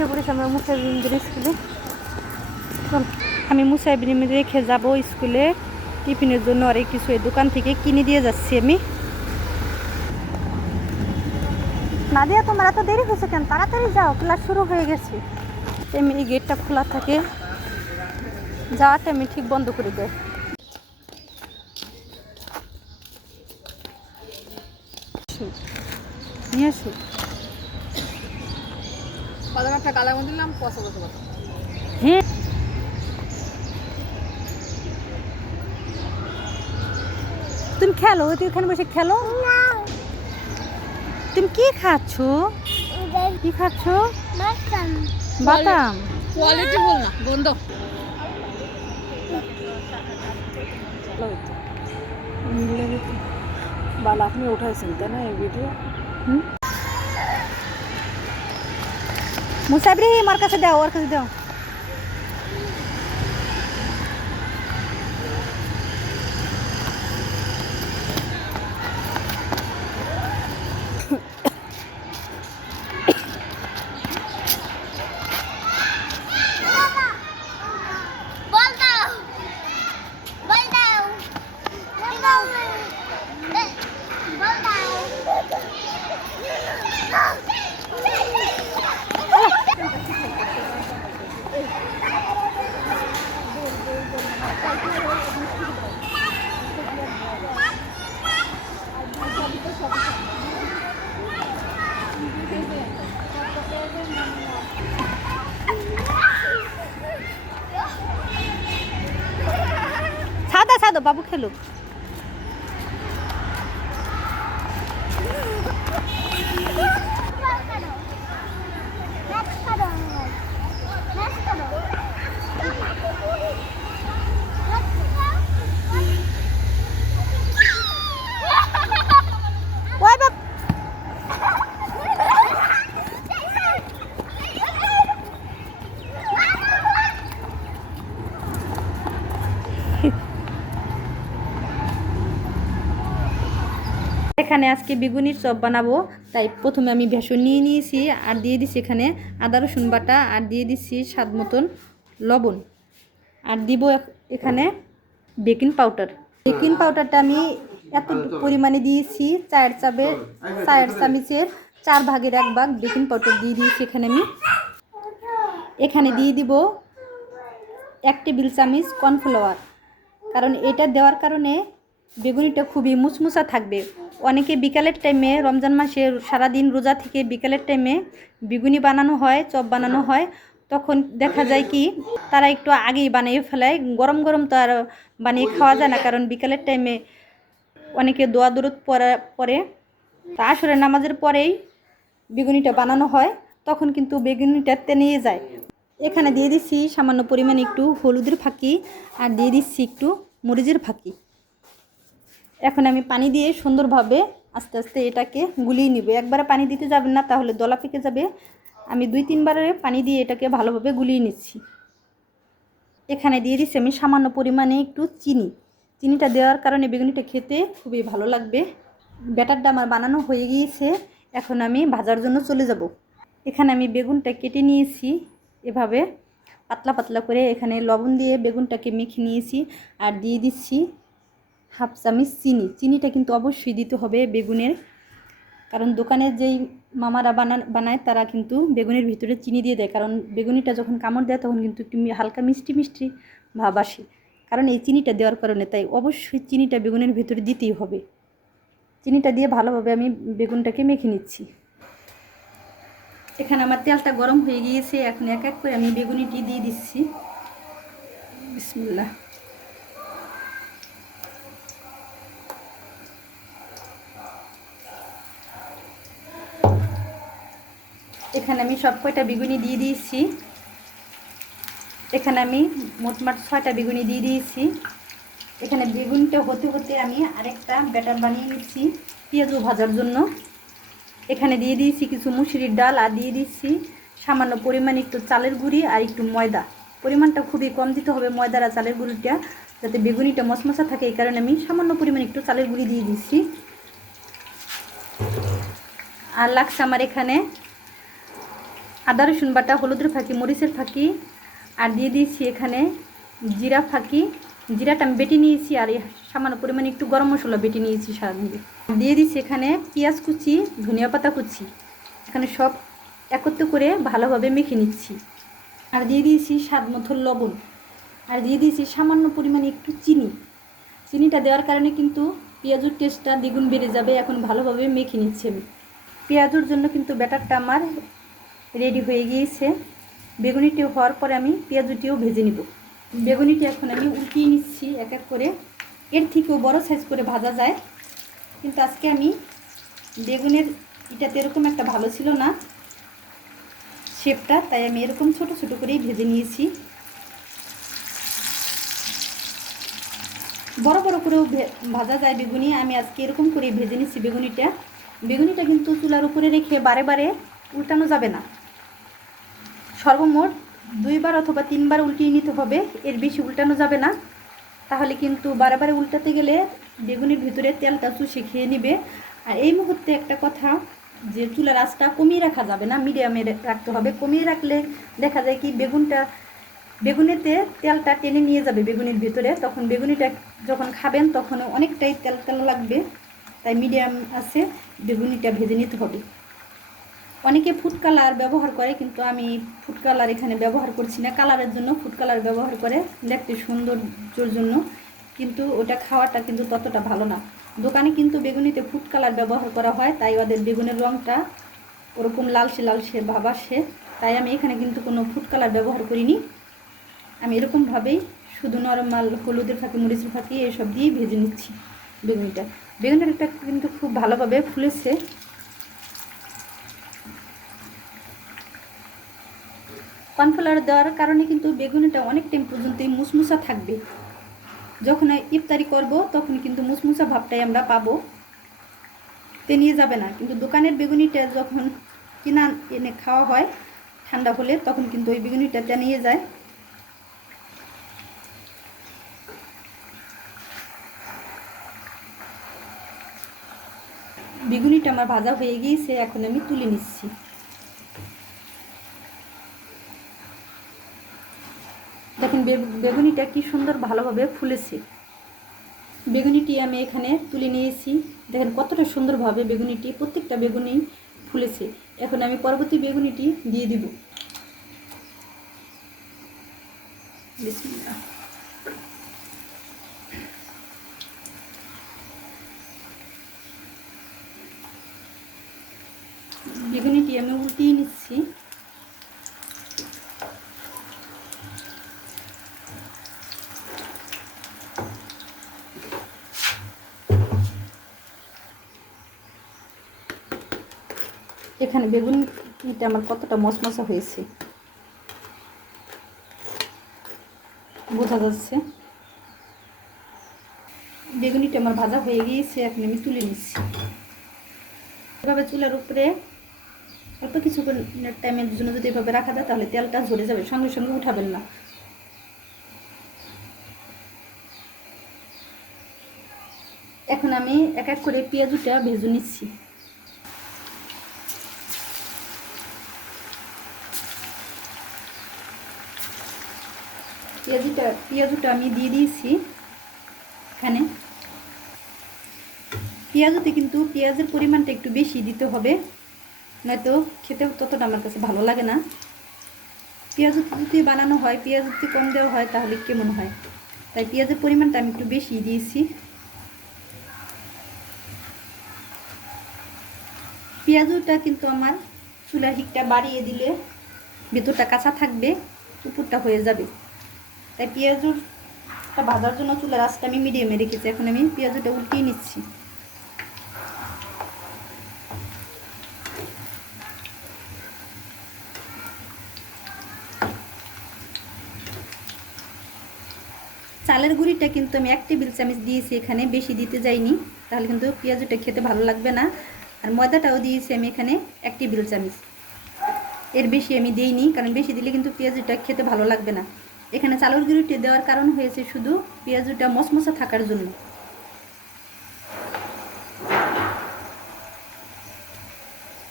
এসে পড়েছি আমরা মুসাইবিনদের স্কুলে। আমি মুসাইবিন রেখে যাব স্কুলে টিফিনের জন্য, আর কিছু এই দোকান থেকে কিনে দিয়ে যাচ্ছি আমি। নাদিয়া তোমার এত দেরি হয়েছে কেন? তাড়াতাড়ি যাও, ক্লাস শুরু হয়ে গেছে। এমনি গেটটা খোলা থাকে, যাওয়াটা আমি ঠিক বন্ধ করে দেয়। নিয়ে আসো। হ্যাঁ তুমি খেলো, তুই এখানে বসে খেলো। তুমি কি খাচ্ছ? কি খাচ্ছ? বাদাম। কোয়ালিটি বল না, বন্ধ। বালা আপনি উঠাইছেন তাই না এই ভিডিও? মুসাবরি আমার কাছে দাও, ওর কাছে দাও। সাদা সাদা বাবু খেলুক। এখানে আজকে বেগুনির চপ বানাবো, তাই প্রথমে আমি বেসন নিয়ে নিয়েছি আর দিয়ে দিচ্ছি এখানে আদা রসুন বাটা, আর দিয়ে দিচ্ছি স্বাদ মতন লবণ, আর দিব এখানে বেকিং পাউডার। বেকিং পাউডারটা আমি এত পরিমাণে দিয়েছি, 4 চামচের 4 ভাগের 1 ভাগ বেকিং পাউডার দিয়ে দিয়েছি এখানে আমি। এখানে দিয়ে দিব 1 টেবিল চামচ কর্নফ্লাওয়ার, কারণ এটা দেওয়ার কারণে বেগুনিটা খুবই মুচমুচা থাকবে। অনেকে বিকালের টাইমে, রমজান মাসে সারাদিন রোজা থেকে বিকালের টাইমে বেগুনি বানানো হয়, চপ বানানো হয়, তখন দেখা যায় কি তারা একটু আগেই বানিয়ে ফেলায়। গরম গরম তো আর বানিয়ে খাওয়া যায় না, কারণ বিকালের টাইমে অনেকে দোয়া দরুদ পরে, তা আসরে নামাজের পরেই বেগুনিটা বানানো হয়, তখন কিন্তু বেগুনিটা তেনিয়ে যায়। এখানে দিয়ে দিচ্ছি সামান্য পরিমাণে একটু হলুদের ফাঁকি, আর দিয়ে দিচ্ছি একটু মরিচের ফাঁকি। এখন আমি পানি দিয়ে সুন্দরভাবে আস্তে আস্তে এটাকে গুলিয়ে নিব। একবারে পানি দিতে যাবেন না, তাহলে দলা পেকে যাবে। আমি 2-3 বারে পানি দিয়ে এটাকে ভালোভাবে গুলিয়ে নিচ্ছি। এখানে দিয়ে দিচ্ছি আমি সামান্য পরিমাণে একটু চিনিটা দেওয়ার কারণে বেগুনিটা খেতে খুবই ভালো লাগবে। ব্যাটারটা আমার বানানো হয়ে গিয়েছে, এখন আমি ভাজার জন্য চলে যাব। এখানে আমি বেগুনটা কেটে নিয়েছি এভাবে পাতলা পাতলা করে। এখানে লবণ দিয়ে বেগুনটাকে মেখে নিয়েছি, আর দিয়ে দিচ্ছি 1/2 চামচ চিনিটা কিন্তু অবশ্যই দিতে হবে বেগুনের, কারণ দোকানের যেই মামারা বানায় তারা কিন্তু বেগুনের ভিতরে চিনি দিয়ে দেয়, কারণ বেগুনিটা যখন কামড় দেয় তখন কিন্তু একটু হালকা মিষ্টি মিষ্টি ভাব আসে, কারণ এই চিনিটা দেওয়ার কারণে। তাই অবশ্যই চিনিটা বেগুনের ভিতরে দিতেই হবে। চিনিটা দিয়ে ভালোভাবে আমি বেগুনটাকে মেখে নিচ্ছি। এখানে আমার তেলটা গরম হয়ে গিয়েছে, এখন এক এক করে আমি বেগুনিটি দিয়ে দিচ্ছি। বিসমিল্লাহ। এখানে আমি সব কয়টা বেগুনি দিয়ে দিয়েছি। এখানে আমি মোটমাট 6টা বেগুনি দিয়ে দিয়েছি। এখানে বেগুনটা হতে হতে আমি আরেকটা ব্যাটার বানিয়ে নিচ্ছি পেঁয়াজু ভাজার জন্য। এখানে দিয়ে দিয়েছি কিছু মুসুরির ডাল, আর দিয়ে দিচ্ছি সামান্য পরিমাণ একটু চালের গুঁড়ি আর একটু ময়দা। পরিমাণটা খুবই কম দিতে হবে ময়দার আর চালের গুঁড়িটা, যাতে বেগুনিটা মশমশা থাকে, এই কারণে আমি সামান্য পরিমাণ একটু চালের গুঁড়ি দিয়ে দিচ্ছি। আর লাগছে আমার এখানে আদা রসুন বাটা, হলুদের ফাঁকি, মরিচের ফাঁকি, আর দিয়ে দিয়েছি এখানে জিরা ফাঁকি। জিরাটা আমি বেটে নিয়েছি, আর সামান্য পরিমাণে একটু গরম মশলা বেটে নিয়েছি সাথে। দিয়ে দিয়েছি এখানে পেঁয়াজ কুচি, ধনিয়া পাতা কুচি। এখানে সব একত্র করে ভালোভাবে মেখে নিচ্ছি। আর দিয়ে দিয়েছি স্বাদ মতো লবণ, আর দিয়ে দিয়েছি সামান্য পরিমাণে একটু চিনি। চিনিটা দেওয়ার কারণে কিন্তু পেঁয়াজুর টেস্টটা দ্বিগুণ বেড়ে যাবে। এখন ভালোভাবে মেখে নিচ্ছি আমি। পেঁয়াজুর জন্য কিন্তু ব্যাটারটা আমার রেডি হয়ে গিয়েছে। বেগুনিটি হওয়ার পরে আমি পেঁয়াজুটিও ভেজে নিব। বেগুনিটি এখন আমি উল্টিয়ে নিচ্ছি এক এক করে। এর থেকেও বড় সাইজ করে ভাজা যায়, কিন্তু আজকে আমি বেগুনের এটাতে এরকম একটা ভালো ছিল না শেপটা, তাই আমি এরকম ছোট ছোট করেই ভেজে নিয়েছি। বড় বড় করেও ভাজা যায় বেগুনি, আমি আজকে এরকম করে ভেজে নিচ্ছি বেগুনিটা। বেগুনিটা কিন্তু চুলার উপরে রেখে বারে বারে উল্টানো যাবে না। সর্বমোট 2 বার অথবা 3 বার উল্টিয়ে নিতে হবে, এর বেশি উল্টানো যাবে না। তাহলে কিন্তু বারে বারে উল্টাতে গেলে বেগুনির ভিতরে তেলটা চুষে খেয়ে নেবে। আর এই মুহূর্তে একটা কথা, যে চুলার আঁচটা কমিয়ে রাখা যাবে না, মিডিয়ামে রাখতে হবে। কমিয়ে রাখলে দেখা যায় কি বেগুনেতে তেলটা টেনে নিয়ে যাবে বেগুনির ভিতরে, তখন বেগুনিটা যখন খাবেন তখন অনেকটাই তেল তেল লাগবে। তাই মিডিয়াম আছে বেগুনিটা ভেজে নিতে হবে। অনেকে ফুড কালার ব্যবহার করে, কিন্তু আমি ফুড কালার এখানে ব্যবহার করছি না। কালারের জন্য ফুড কালার ব্যবহার করে, দেখতে সৌন্দর্যের জন্য, কিন্তু ওটা খাওয়াটা কিন্তু ততটা ভালো না। দোকানে কিন্তু বেগুনিতে ফুড কালার ব্যবহার করা হয়, তাই ওদের বেগুনের রঙটা ওরকম লালচে লালচে ভাব আসে। তাই আমি এখানে কিন্তু কোনো ফুড কালার ব্যবহার করিনি। আমি এরকমভাবেই শুধু নরমাল হলুদের ফাঁকি, মরিচের ফাঁকি এসব দিয়েই ভেজে নিচ্ছি বেগুনিটা। বেগুনিটা কিন্তু খুব ভালোভাবে ফুলেছে। কর্নফ্লাওয়ার দেওয়ার কারণে কিন্তু বেগুনিটা অনেক টাইম পর্যন্তই মুসমুসা থাকবে। যখন ইফতারি করব তখন কিন্তু মুসমুসা ভাবটাই আমরা পাবো, নিয়ে যাবে না। কিন্তু দোকানের বেগুনিটা যখন কিনা এনে খাওয়া হয় ঠান্ডা হলে, তখন কিন্তু ওই বেগুনিটা নিয়ে যায়। বেগুনিটা আমার ভাজা হয়ে গিয়েছে, এখন আমি তুলে নিচ্ছি। দেখেন বেগুনিটা কি সুন্দর ভালোভাবে ফুলেছে। বেগুনিটি আমি এখানে তুলে নিয়েছি। দেখেন কতটা সুন্দরভাবে বেগুনিটি, প্রত্যেকটা বেগুনি ফুলেছে। এখন আমি পরবর্তী বেগুনিটি দিয়ে দিব। বিসমিল্লাহ। বেগুনিটি আমি উল্টিয়ে নিচ্ছি। এখানে বেগুনিটা আমার কতটা মশমশা হয়েছে বোঝা যাচ্ছে। বেগুনিটা আমার ভাজা হয়ে গিয়েছে, এখন আমি তুলে নিচ্ছি। এভাবে চুলার উপরে অল্প কিছুক্ষণ টাইমের জন্য যদি এভাবে রাখা যায়, তাহলে তেলটা ঝরে যাবে, সঙ্গে সঙ্গে উঠাবেন না। এখন আমি এক এক করে পেঁয়াজুটা ভেজে নিচ্ছি। পেঁয়াজুটা আমি দিয়ে দিয়েছি এখানে। পেঁয়াজুতে কিন্তু পেঁয়াজের পরিমাণটা একটু বেশি দিতে হবে, নয়তো খেতে ততটা আমার কাছে ভালো লাগে না। পেঁয়াজ যদি বানানো হয়, পেঁয়াজ যদি কম দেওয়া হয় তাহলে কেমন হয়, তাই পেঁয়াজের পরিমাণটা আমি একটু বেশি দিয়েছি। পেঁয়াজটা কিন্তু আমার চুলার হিটটা বাড়িয়ে দিলে ভেতরটা কাঁচা থাকবে, উপরটা হয়ে যাবে। তাই পেঁয়াজটা ভাজার জন্য চুলার আঁচটা আমি মিডিয়ামে রেখেছি। এখন আমি পেঁয়াজটা উল্টিয়ে নিচ্ছি। চালের গুঁড়িটা কিন্তু আমি 1 টেবিল চামচ দিয়েছি এখানে, বেশি দিতে যাইনি, তাহলে কিন্তু পেঁয়াজটা খেতে ভালো লাগবে না। আর ময়দাটাও দিয়েছি আমি এখানে 1 টেবিল চামচ, এর বেশি আমি দিইনি, কারণ বেশি দিলে কিন্তু পেঁয়াজটা খেতে ভালো লাগবে না। এখানে চালের গুঁড়িটা দেওয়ার কারণ হয়েছে শুধু পেঁয়াজটা মশমশা থাকার জন্য।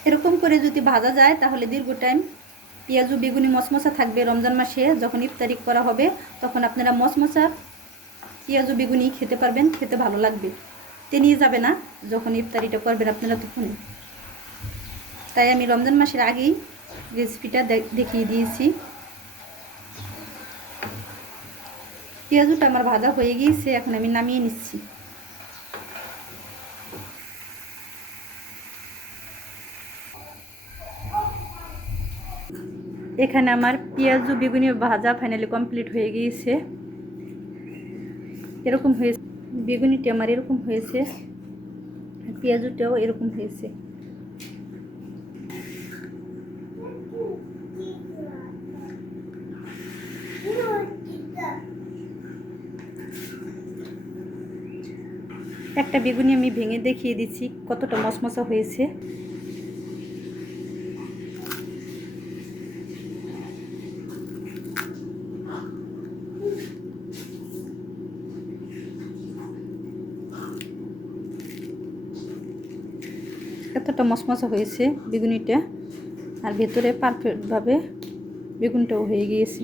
এরকম করে যদি ভাজা যায় তাহলে দীর্ঘ টাইম পেঁয়াজু বেগুনি মশমশা থাকবে রমজান মাসে। যখন ইফতারি করা হবে তখন আপনারা মশমশা পেঁয়াজু বেগুনি খেতে পারবেন, খেতে ভালো লাগবে। নিয়ে যাবে না যখন ইফতারিটা করবেন আপনারা তখন। তাই আমি রমজান মাসের আগেই রেসিপিটা দেখিয়ে দিয়েছি। পেঁয়াজুটা আমার ভাজা হয়ে গিয়েছে, এখন আমি নামিয়ে নিচ্ছি। এখানে আমার পেঁয়াজু বেগুনি ভাজা ফাইনালি কমপ্লিট হয়ে গিয়েছে। এরকম হয়েছে, বেগুনিটা আমার এরকম হয়েছে, পেঁয়াজুটাও এরকম হয়েছে। একটা বেগুনি আমি ভেঙে দেখিয়ে দিচ্ছি কতটা মশমশা হয়েছে। এতটা মশমশা হয়েছে বেগুনিটা, আর ভেতরে পারফেক্টভাবে বেগুনটাও হয়ে গিয়েছে।